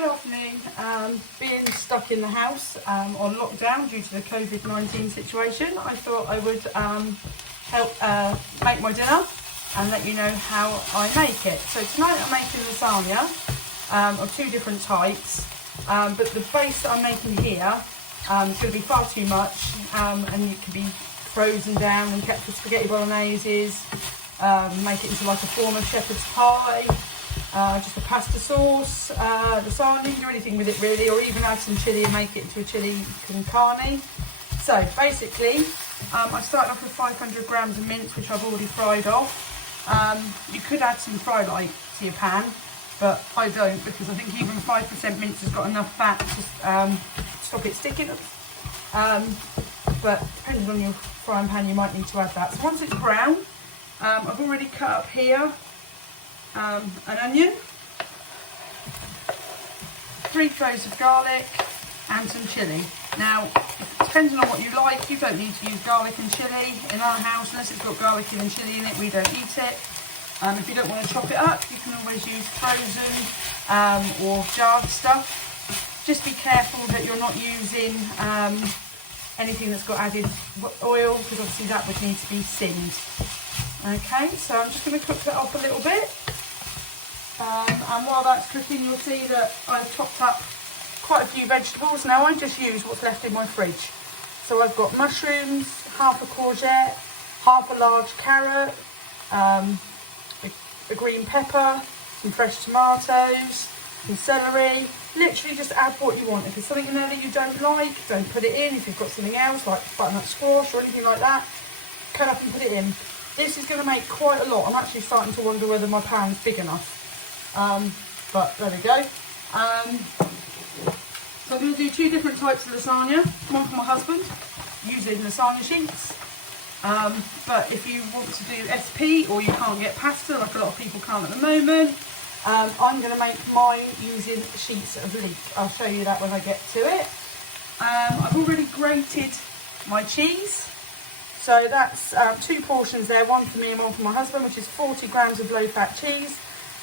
Good afternoon. Being stuck in the house on lockdown due to the COVID-19 situation, I thought I would help make my dinner and let you know how I make it. So tonight I'm making lasagna of two different types, but the base that I'm making here is going to be far too much, and it can be frozen down and kept for spaghetti bolognese, make it into like a form of shepherd's pie. Just a pasta sauce, lasagna, you can do anything with it really, or even add some chilli and make it into a chili con carne. So basically, I started off with 500 grams of mince, which I've already fried off. You could add some fry light to your pan, but I don't, because I think even 5% mince has got enough fat to stop it sticking. But depending on your frying pan, you might need to add that. So once it's brown, I've already cut up here an onion, 3 cloves of garlic and some chilli. Now, depending on what you like, you don't need to use garlic and chilli. In our house, unless it's got garlic and chilli in it, we don't eat it. If you don't want to chop it up, you can always use frozen or jarred stuff. Just be careful that you're not using anything that's got added oil, because obviously that would need to be sinned. Okay, so I'm just going to cook that up a little bit. And while that's cooking, you'll see that I've chopped up quite a few vegetables. Now I just use what's left in my fridge. So I've got mushrooms, half a courgette, half a large carrot, a green pepper, some fresh tomatoes, some celery. Literally just add what you want. If there's something in there that you don't like, don't put it in. If you've got something else like butternut squash or anything like that, cut up and put it in. This is going to make quite a lot. I'm actually starting to wonder whether my pan's big enough. But there we go. So I'm going to do 2 different types of lasagna. One for my husband, using lasagna sheets. But if you want to do SP or you can't get pasta, like a lot of people can't at the moment, I'm going to make mine using sheets of leeks. I'll show you that when I get to it. I've already grated my cheese. So that's 2 portions there, one for me and one for my husband, which is 40 grams of low-fat cheese.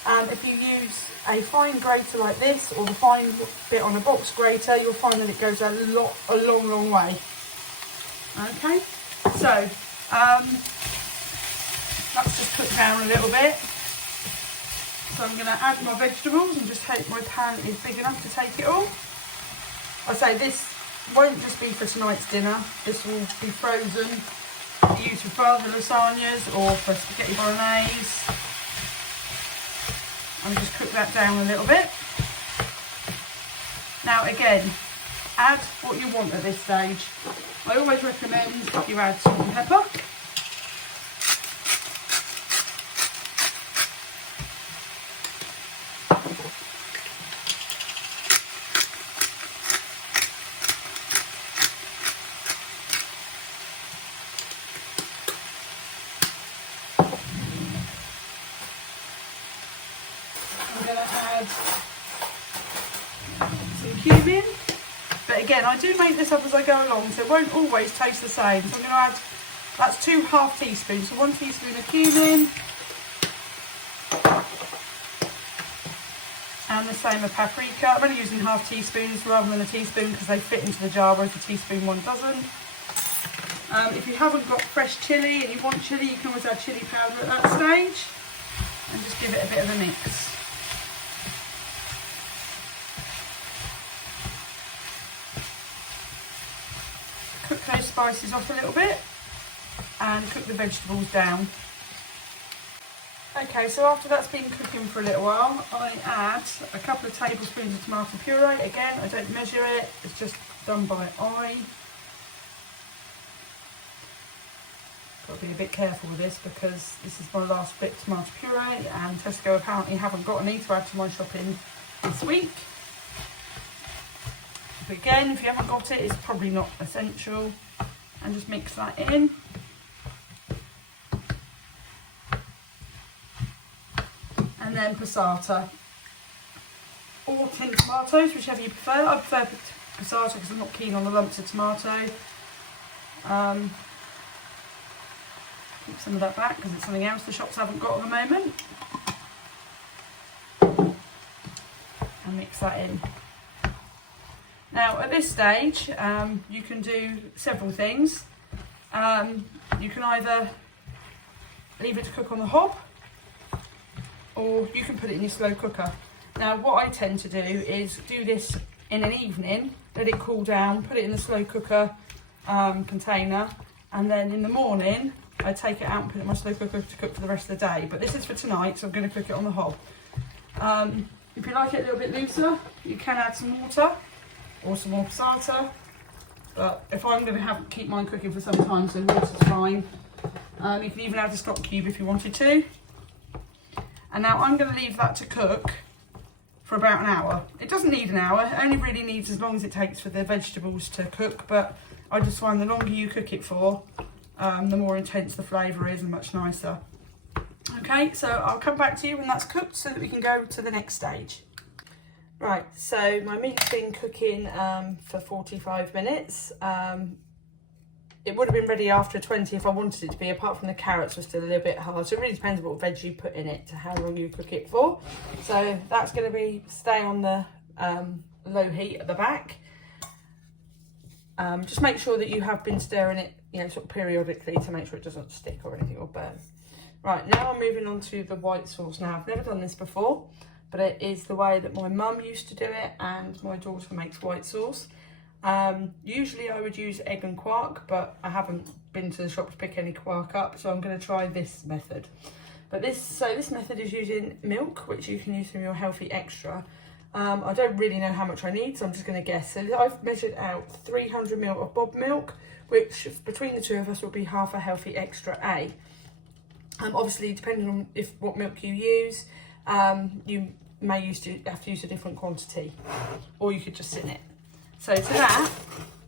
If you use a fine grater like this, or the fine bit on a box grater, you'll find that it goes a long way. Okay, so that's just cooked down a little bit. So I'm going to add my vegetables and just hope my pan is big enough to take it all. I say this won't just be for tonight's dinner. This will be frozen, used for further lasagnas or for spaghetti bolognese. And just cook that down a little bit. Now again, add what you want at this stage. I always recommend you add salt and pepper. I'm going to add some cumin, but again I do make this up as I go along, so it won't always taste the same. So I'm going to add, that's 2 half teaspoons, so 1 teaspoon of cumin and the same of paprika. I'm only using half teaspoons rather than a teaspoon because they fit into the jar, whereas the teaspoon one doesn't. If you haven't got fresh chilli and you want chilli, you can always add chilli powder at that stage and just give it a bit of a mix. Cook those spices off a little bit and cook the vegetables down. Okay, so after that's been cooking for a little while, I add a couple of tablespoons of tomato puree. Again, I don't measure it, it's just done by eye. Got to be a bit careful with this because this is my last bit of tomato puree, and Tesco apparently haven't got any to add to my shopping this week. But again, if you haven't got it, it's probably not essential. And just mix that in. And then passata. Or tinned tomatoes, whichever you prefer. I prefer passata because I'm not keen on the lumps of tomato. Keep some of that back because it's something else the shops haven't got at the moment. and mix that in. Now at this stage, you can do several things. You can either leave it to cook on the hob, or you can put it in your slow cooker. Now what I tend to do is do this in an evening, let it cool down, put it in the slow cooker container, and then in the morning I take it out and put it in my slow cooker to cook for the rest of the day. But this is for tonight, so I'm going to cook it on the hob. If you like it a little bit looser, you can add some water or some more passata. But if I'm going to keep mine cooking for some time, so water's fine. You can even add a stock cube if you wanted to. And now I'm going to leave that to cook for about an hour. It doesn't need an hour, it only really needs as long as it takes for the vegetables to cook, but I just find the longer you cook it for, the more intense the flavour is and much nicer. Okay, so I'll come back to you when that's cooked so that we can go to the next stage. Right, so my meat's been cooking for 45 minutes. It would have been ready after 20 if I wanted it to be, apart from the carrots were still a little bit hard. So it really depends what veg you put in it to how long you cook it for. So that's going to stay on the low heat at the back. Just make sure that you have been stirring it, you know, sort of periodically to make sure it doesn't stick or anything or burn. Right, now I'm moving on to the white sauce. Now I've never done this before, but it is the way that my mum used to do it and my daughter makes white sauce. Usually I would use egg and quark, but I haven't been to the shop to pick any quark up, so I'm going to try this method. But this method is using milk, which you can use from your Healthy Extra. I don't really know how much I need, so I'm just going to guess. So I've measured out 300 ml of bob milk, which between the two of us will be half a Healthy Extra A. Obviously, depending on what milk you use, you may have to use a different quantity, or you could just sit in it. So to that,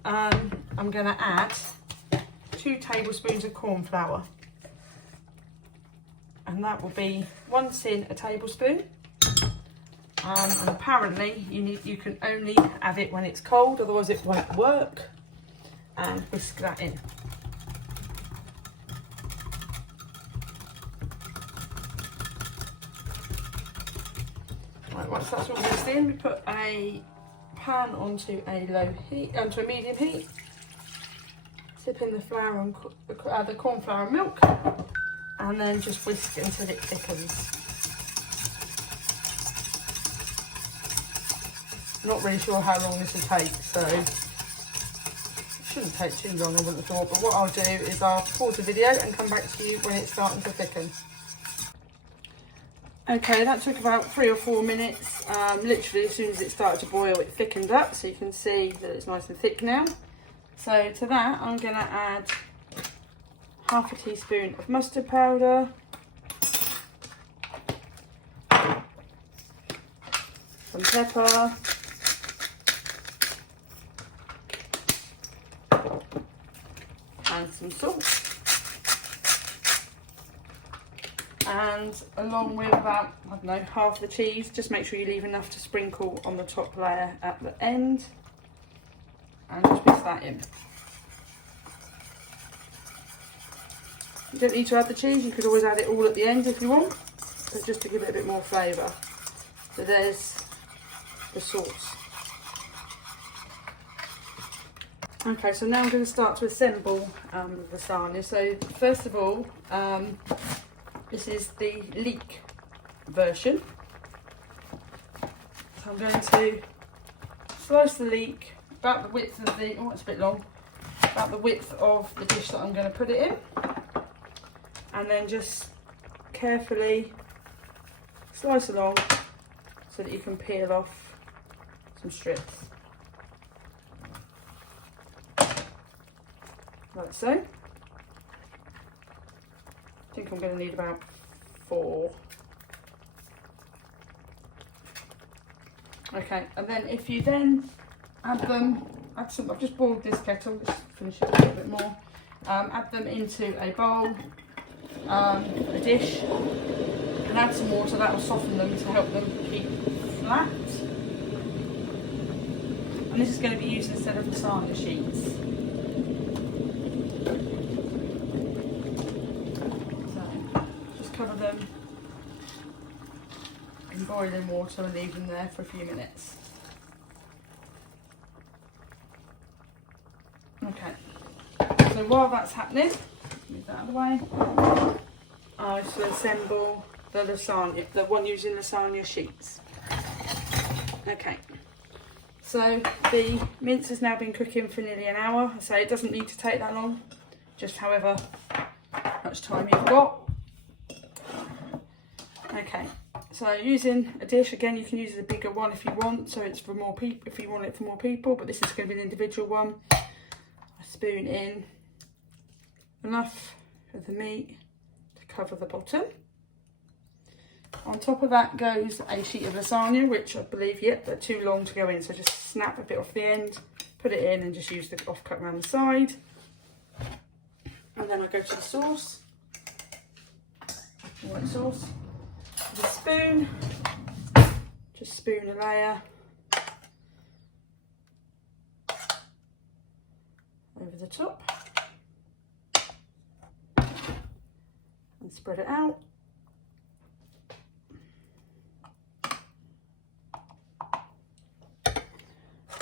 I'm going to add 2 tablespoons of corn flour, and that will be 1 tin a tablespoon. And apparently you can only have it when it's cold, otherwise it won't work. And whisk that in. Right, once that's all whisked in, we put a pan onto a medium heat. Sip in the flour and the corn flour and milk, and then just whisk until it thickens. Not really sure how long this will take, so it shouldn't take too long, I wouldn't have thought. But what I'll do is I'll pause the video and come back to you when it's starting to thicken. Okay, that took about 3 or 4 minutes. Literally as soon as it started to boil, it thickened up, so you can see that it's nice and thick now. So to that, I'm going to add half a teaspoon of mustard powder, some pepper, and some salt. And along with about, I don't know, half the cheese, just make sure you leave enough to sprinkle on the top layer at the end, and just mix that in. You don't need to add the cheese, you could always add it all at the end if you want, but just to give it a bit more flavour. So there's the sauce. Okay, so now I'm going to start to assemble the lasagna. So first of all, this is the leek version. So I'm going to slice the leek about the width of the, oh it's a bit long, about the width of the dish that I'm going to put it in. And then just carefully slice along so that you can peel off some strips. Like so. I think I'm going to need about 4. Okay, and then if you then add some, I've just boiled this kettle, let's finish it a little bit more. Add them into a bowl, a dish, and add some water. That will soften them to help them keep flat. And this is going to be used instead of lasagna sheets. So just cover them in boiling boiling water and leave them there for a few minutes. Okay, so while that's happening, move that out of the way, I shall assemble the lasagna, the one using lasagna sheets. Okay, so the mince has now been cooking for nearly an hour. I say it doesn't need to take that long, just however much time you've got. Okay, so using a dish, again you can use a bigger one if you want, so it's for more people, if you want it for more people, but this is going to be an individual one. I spoon in enough of the meat to cover the bottom. On top of that goes a sheet of lasagna, which I believe, yep, they're too long to go in, so just snap a bit off the end, put it in and just use the offcut around the side. And then I go to the sauce, white sauce, with a spoon, just spoon a layer over the top and spread it out.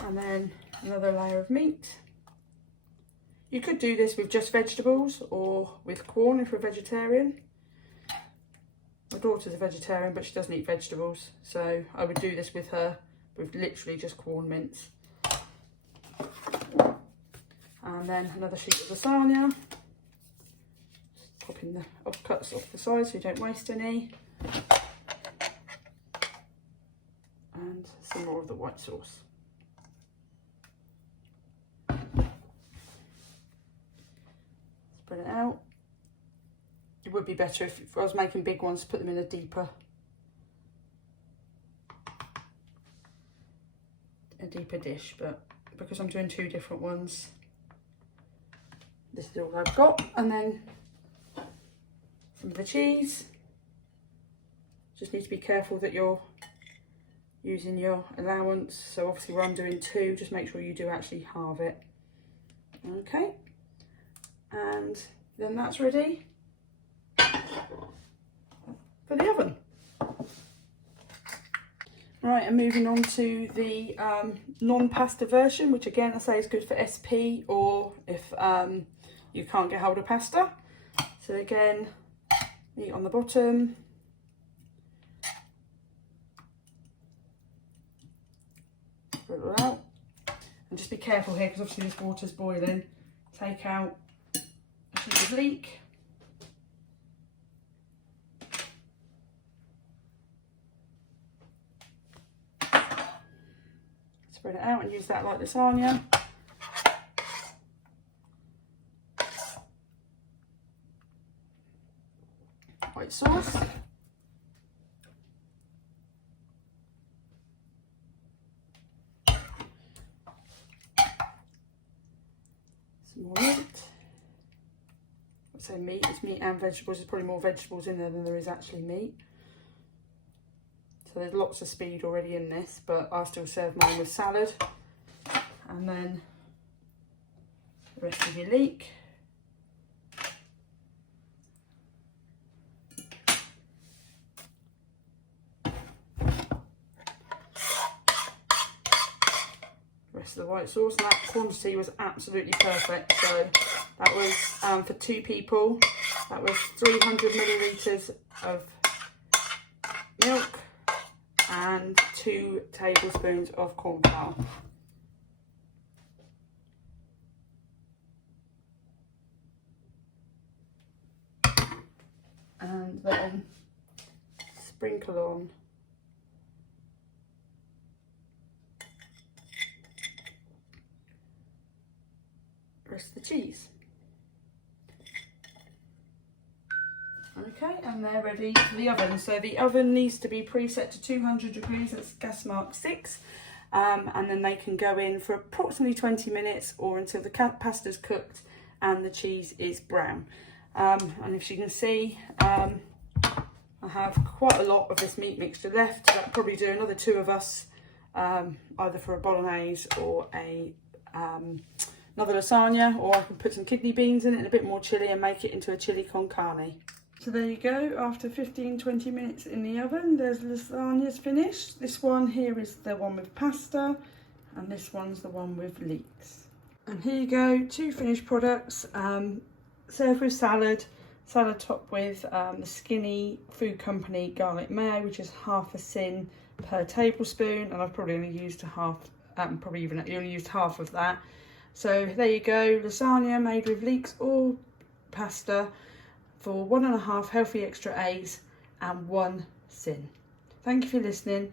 And then another layer of meat. You could do this with just vegetables or with corn if you're a vegetarian. My daughter's a vegetarian, but she doesn't eat vegetables, so I would do this with her with literally just corn mince. And then another sheet of lasagna. Just popping the offcuts off the side so you don't waste any. And some more of the white sauce. Spread it out. It would be better if I was making big ones, put them in a deeper dish, but because I'm doing two different ones, this is all I've got. And then some of the cheese. Just need to be careful that you're using your allowance. So obviously where I'm doing two, just make sure you do actually halve it. Okay, and then that's ready for the oven. Right, and moving on to the non-pasta version, which again I say is good for SP or if you can't get hold of pasta. So again, meat on the bottom, spread it out, and just be careful here because obviously this water's boiling. Take out a sheet of leek. Spread it out and use that like lasagna. White sauce. Some more meat. I say meat, it's meat and vegetables. There's probably more vegetables in there than there is actually meat. So there's lots of speed already in this, but I still serve mine with salad. And then the rest of your leek. Rest of the white sauce, and that quantity was absolutely perfect. So that was for two people, that was 300 millilitres of milk and 2 tablespoons of corn flour. And then sprinkle on the rest of the cheese. Okay, and they're ready for the oven. So the oven needs to be preset to 200 degrees, that's gas mark 6. And then they can go in for approximately 20 minutes or until the pasta's cooked and the cheese is brown. And if you can see, I have quite a lot of this meat mixture left. So I'll probably do another 2 of us, either for a bolognese or a another lasagna, or I can put some kidney beans in it and a bit more chilli and make it into a chili con carne. So there you go, after 15-20 minutes in the oven, there's lasagna's finished. This one here is the one with pasta, and this one's the one with leeks. And here you go, 2 finished products, served with salad topped with the Skinny Food Company garlic mayo, which is half a sin per tablespoon, and I've probably only used only used half of that. So there you go, lasagna made with leeks or pasta for 1.5 healthy extra eggs and 1 sin. Thank you for listening.